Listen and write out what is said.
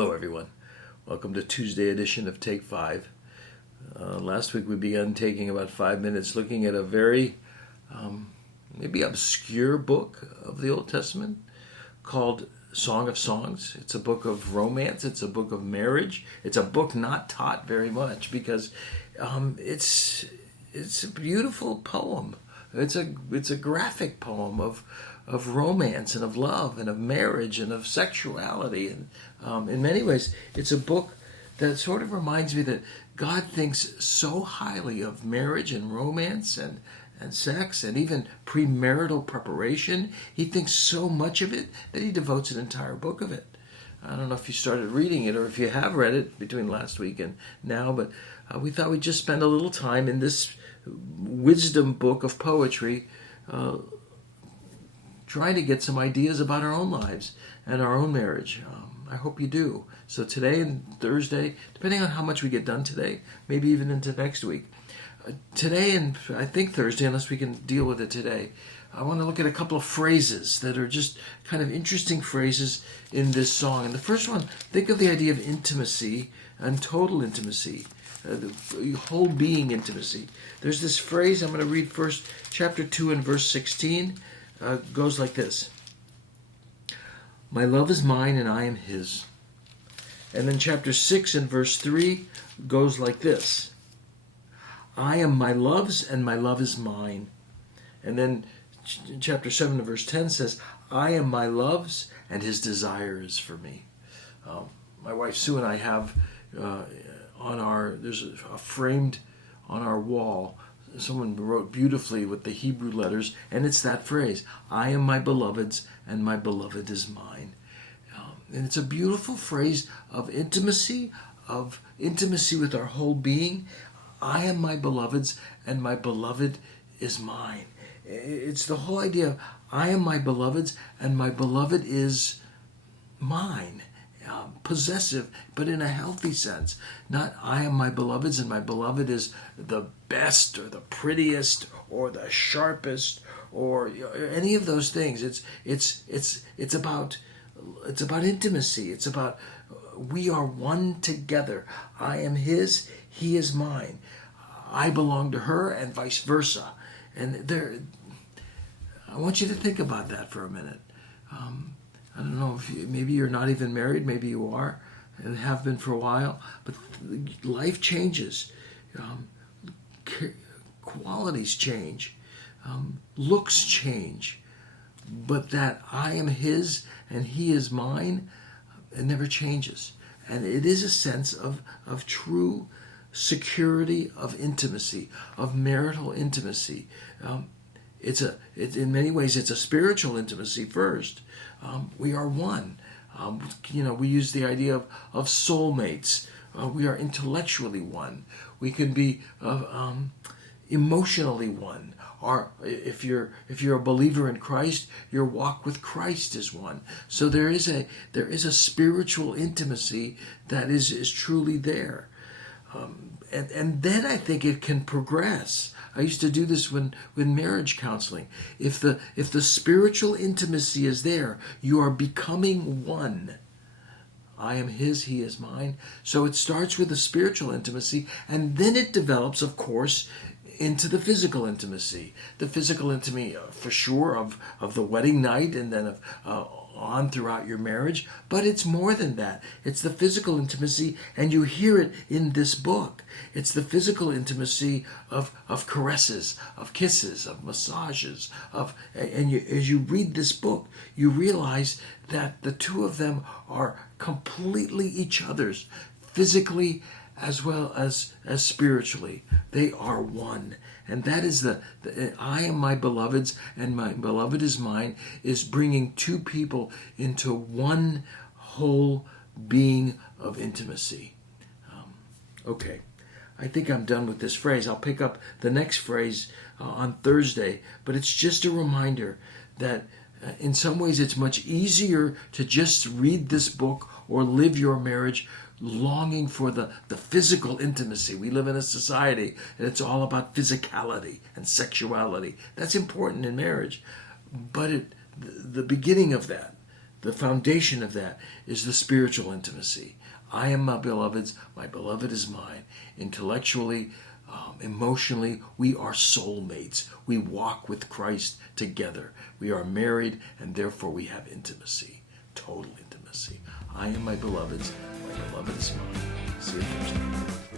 Hello, everyone. Welcome to Tuesday edition of Take 5. Last week we began taking about 5 minutes looking at a very maybe obscure book of the Old Testament called Song of Songs. It's a book of romance. It's a book of marriage. It's a book not taught very much because it's a beautiful poem. It's a graphic poem of romance and of love and of marriage and of sexuality, and in many ways it's a book that sort of reminds me that God thinks so highly of marriage and romance and sex and even premarital preparation. He thinks so much of it that he devotes an entire book of it. I don't know if you started reading it or if you have read it between last week and now, but we thought we'd just spend a little time in this wisdom book of poetry trying to get some ideas about our own lives and our own marriage. I hope you do. So today and Thursday, depending on how much we get done today, maybe even into next week. Today and I think Thursday, unless we can deal with it today, I want to look at a couple of phrases that are just kind of interesting phrases in this song. And the first one, think of the idea of intimacy and total intimacy. The whole being intimacy. There's this phrase, I'm going to read first, chapter 2 and verse 16. Goes like this. My love is mine and I am his. And then chapter 6 and verse 3 goes like this. I am my love's and my love is mine. And then chapter 7 and verse 10 says, I am my love's and his desire is for me. My wife Sue and I have there's a framed on our wall. Someone wrote beautifully with the Hebrew letters, and it's that phrase, I am my beloved's, and my beloved is mine. And it's a beautiful phrase of intimacy with our whole being. I am my beloved's, and my beloved is mine. It's the whole idea of, I am my beloved's, and my beloved is mine. Possessive, but in a healthy sense. Not I am my beloved's and my beloved is the best or the prettiest or the sharpest or any of those things. It's about intimacy. It's about we are one together. I am his, he is mine. I belong to her and vice versa. And I want you to think about that for a minute. I don't know if maybe you're not even married, maybe you are and have been for a while, but life changes. Qualities change. Looks change. But that I am his and he is mine, it never changes. And it is a sense of true security, of intimacy, of marital intimacy. In many ways, it's a spiritual intimacy first. We are one. We use the idea of soulmates. We are intellectually one. We can be emotionally one. Or if you're a believer in Christ, your walk with Christ is one. So there is a spiritual intimacy that is truly there. And then I think it can progress. I used to do this when marriage counseling. If the spiritual intimacy is there, you are becoming one. I am his, he is mine. So it starts with the spiritual intimacy, and then it develops, of course, into the physical intimacy. The physical intimacy, for sure, of the wedding night, and then on throughout your marriage. But it's more than that. It's the physical intimacy, and you hear it in this book. It's the physical intimacy of caresses, of kisses, of massages, as you read this book, you realize that the two of them are completely each other's, physically as well as spiritually. They are one. And that is the I am my beloved's and my beloved is mine, is bringing two people into one whole being of intimacy. Okay, I think I'm done with this phrase. I'll pick up the next phrase on Thursday, but it's just a reminder that in some ways it's much easier to just read this book or live your marriage longing for the physical intimacy. We live in a society and it's all about physicality and sexuality. That's important in marriage. But the beginning of that, The foundation of that is the spiritual intimacy. I am my beloved's, my beloved is mine. Intellectually, emotionally, we are soulmates. We walk with Christ together. We are married, and therefore we have intimacy, total intimacy. I am my beloved's, my beloved is mine. See you Thursday.